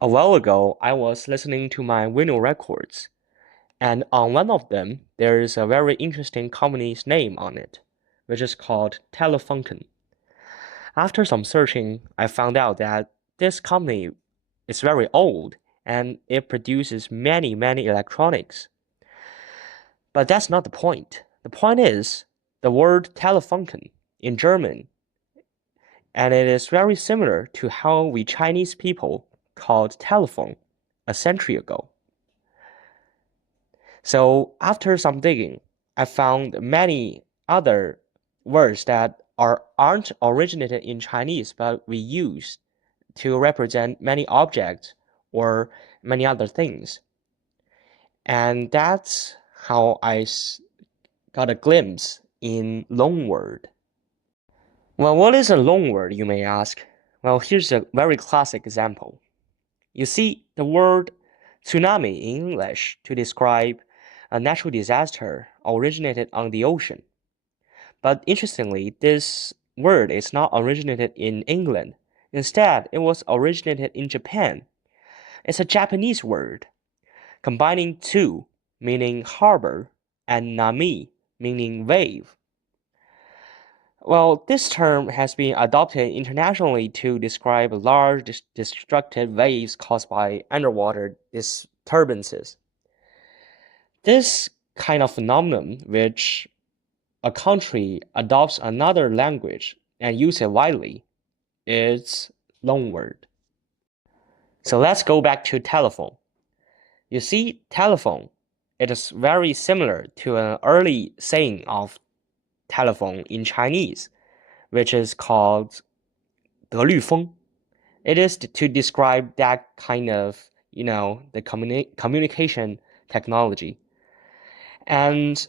A while ago, I was listening to my vinyl records, and on one of them, there is a very interesting company's name on it, which is called Telefunken. After some searching, I found out that this company is very old and it produces many electronics. But that's not the point. The point is the word Telefunken in German, and it is very similar to how we Chinese people called telephone a century ago. So after some digging, I found many other words that aren't originated in Chinese, but we use to represent many objects or many other things. And that's how got a glimpse in Loanword. Well, what is a loanword, you may ask? Well, here's a very classic example. You see, the word tsunami in English to describe a natural disaster originated on the ocean. But interestingly, this word is not originated in England. Instead, it was originated in Japan. It's a Japanese word, combining tsu, meaning harbor, and nami, meaning wave. Well, this term has been adopted internationally to describe large destructive waves caused by underwater disturbances. This kind of phenomenon, which a country adopts another language and uses it widely, is loanword. So let's go back to telephone. You see, telephone, it is very similar to an early saying of telephone in Chinese, which is called 得律风. It is to describe that kind of, the communication technology. And,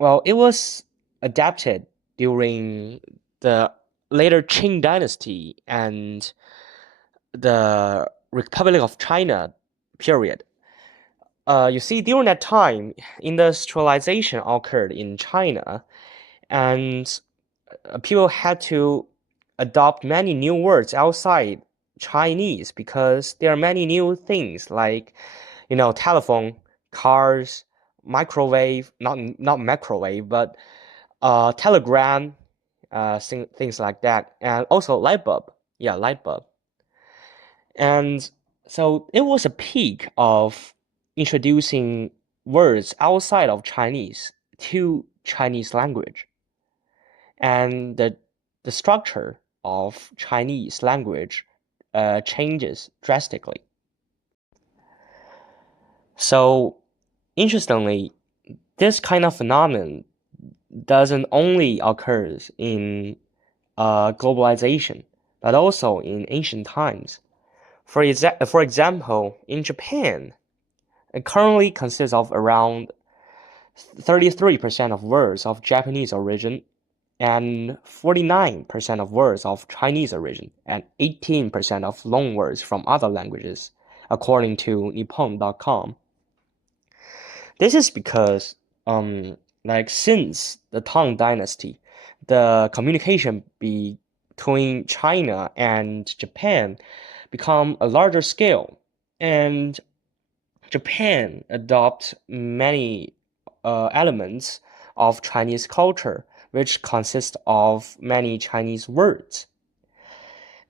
well, it was adapted during the later Qing dynasty and the Republic of China period. You see, during that time, industrialization occurred in China, and people had to adopt many new words outside Chinese because there are many new things like, telephone, cars, microwave, not microwave, but telegram, things like that, and also light bulb. Yeah, light bulb. And so it was a peak of introducing words outside of Chinese to Chinese language. And the structure of Chinese language changes drastically. So, interestingly, this kind of phenomenon doesn't only occur in globalization, but also in ancient times. For example, in Japan, it currently consists of around 33% of words of Japanese origin and 49% of words of Chinese origin and 18% of loanwords from other languages, according to Nippon.com. This is because, since the Tang Dynasty, the communication between China and Japan become a larger scale, and Japan adopt many elements of Chinese culture, which consist of many Chinese words.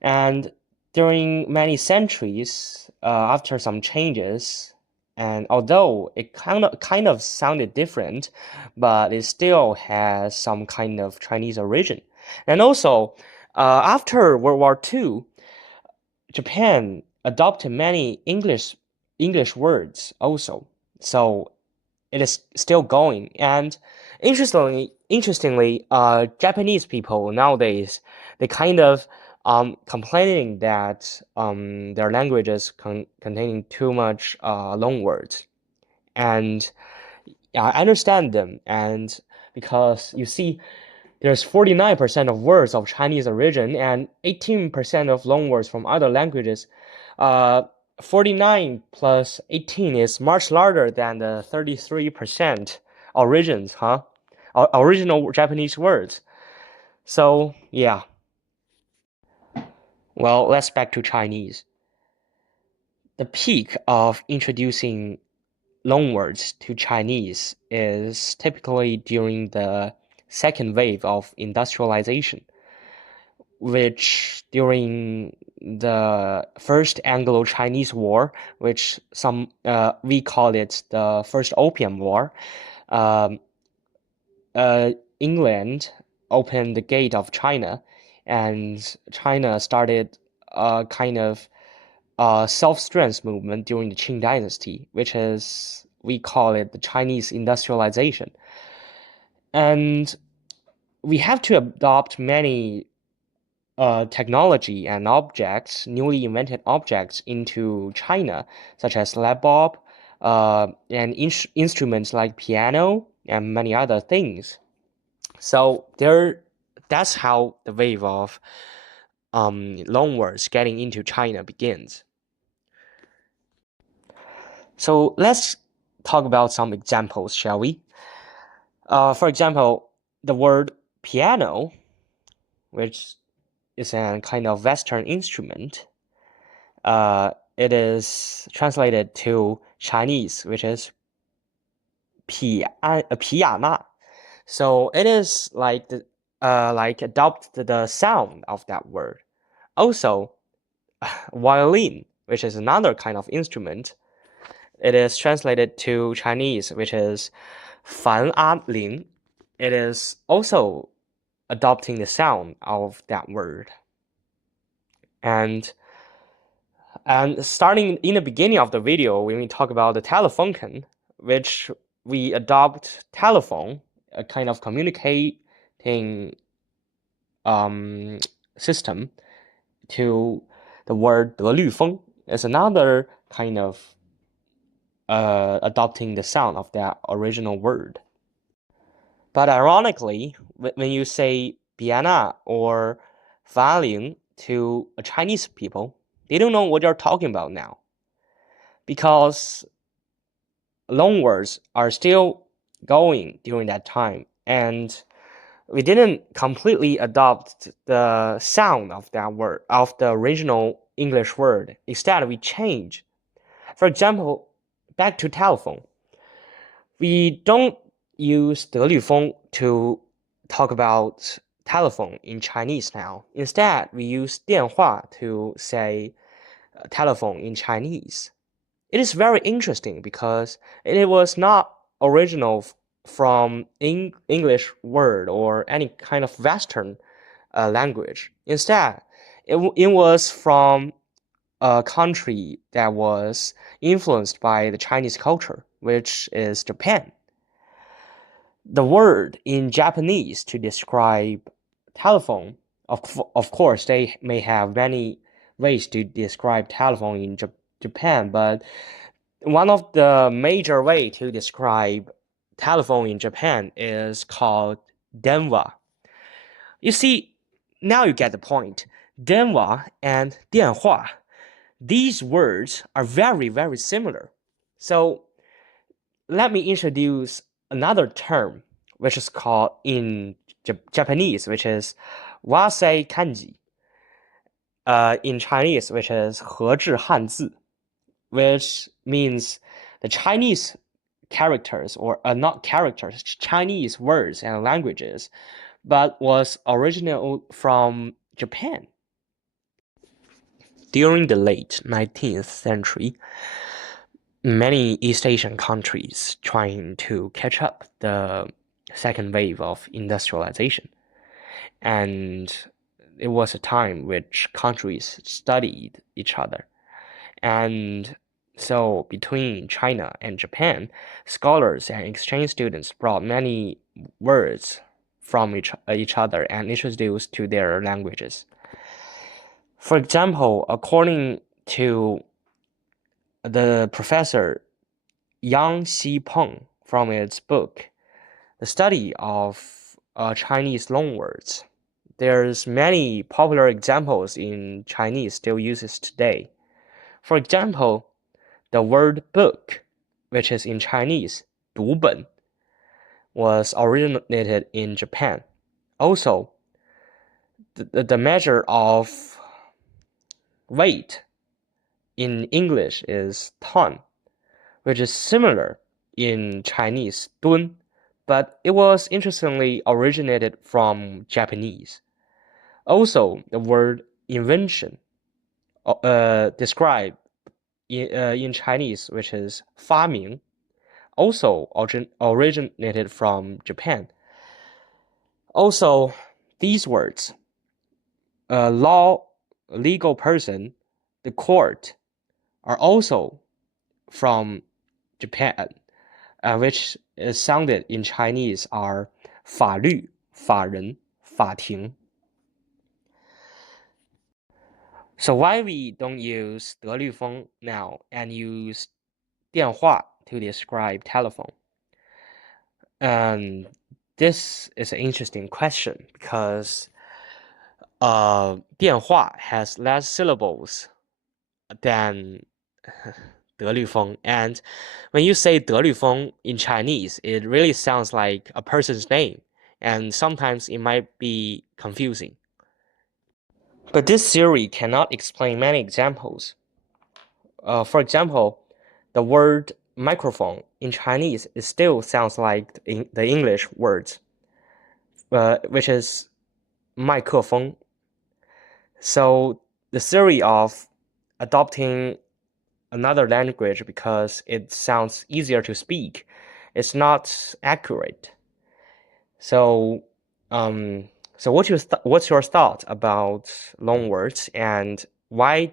And during many centuries, after some changes, and although it kind of sounded different, but it still has some kind of Chinese origin. And also, after World War II, Japan adopted many English words also. So it is still going. And interestingly, Japanese people nowadays, they kind of complaining that their languages containing too much loan words. And I understand them. And because you see, there's 49% of words of Chinese origin and 18% of loanwords from other languages. 49 plus 18 is much larger than the 33% origins, huh? Original Japanese words. So, yeah. Well, let's back to Chinese. The peak of introducing loanwords to Chinese is typically during the second wave of industrialization, which during the First Anglo-Chinese War, which we call it the First Opium War, um, England opened the gate of China, and China started a kind of self-strength movement during the Qing Dynasty, which is we call it the Chinese industrialization. And we have to adopt many technology and objects, newly invented objects, into China, such as light bulb, and instruments like piano and many other things. So that's how the wave of loanwords getting into China begins. So let's talk about some examples, shall we? For example, the word piano, which is a kind of Western instrument, it is translated to Chinese, which is 皮亚那. So it is like adopt the sound of that word. Also, violin, which is another kind of instrument, it is translated to Chinese, which is 梵阿林. It is also adopting the sound of that word. And starting in the beginning of the video, when we talk about the telefunken, which we adopt telephone, a kind of communicating system, to the word 德律风 is another kind of adopting the sound of that original word. But ironically, when you say piano or violin to a Chinese people, they don't know what you're talking about now, because loanwords are still going during that time, and we didn't completely adopt the sound of that word, of the original English word. Instead, we change. For example, back to telephone. We don't use 德律风 to talk about telephone in Chinese now. Instead, we use 电话 to say telephone in Chinese. It is very interesting because it was not original from English word or any kind of Western language. Instead, it was from a country that was influenced by the Chinese culture, which is Japan. The word in Japanese to describe telephone, of course, they may have many ways to describe telephone in Japan, but one of the major way to describe telephone in Japan is called denwa. You see, now you get the point. Denwa and 电话, these words are very, very similar. So let me introduce another term, which is called in Japanese, which is wasei kanji. In Chinese, which is 和制汉字, which means the Chinese characters, or not characters, Chinese words and languages, but was original from Japan. During the late 19th century, many East Asian countries trying to catch up the second wave of industrialization. And it was a time which countries studied each other. And so between China and Japan, scholars and exchange students brought many words from each other and introduced to their languages. For example, according to the professor Yang Xipeng from its book, The Study of Chinese Loanwords, there's many popular examples in Chinese still uses today. For example, the word book, which is in Chinese 读本, was originated in Japan. Also, the measure of weight in English is ton, which is similar in Chinese, dun, but it was interestingly originated from Japanese. Also, the word invention described in Chinese, which is 发明, also originated from Japan. Also, these words, law, legal person, the court, are also from Japan, which is sounded in Chinese are 法律、法人、法庭. So why we don't use 德律风 now and use 电话 to describe telephone? This is an interesting question because 电话 has less syllables than 德律风, and when you say 德律风 in Chinese, it really sounds like a person's name, and sometimes it might be confusing. But this theory cannot explain many examples. For example, the word microphone in Chinese it still sounds like the English words, which is 麦克风. So the theory of adopting another language because it sounds easier to speak is not accurate. So, what's your thought about loanwords and why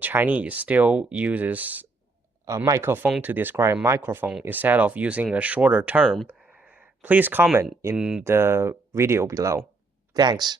Chinese still uses a 麦克风 to describe microphone instead of using a shorter term? Please comment in the video below. Thanks.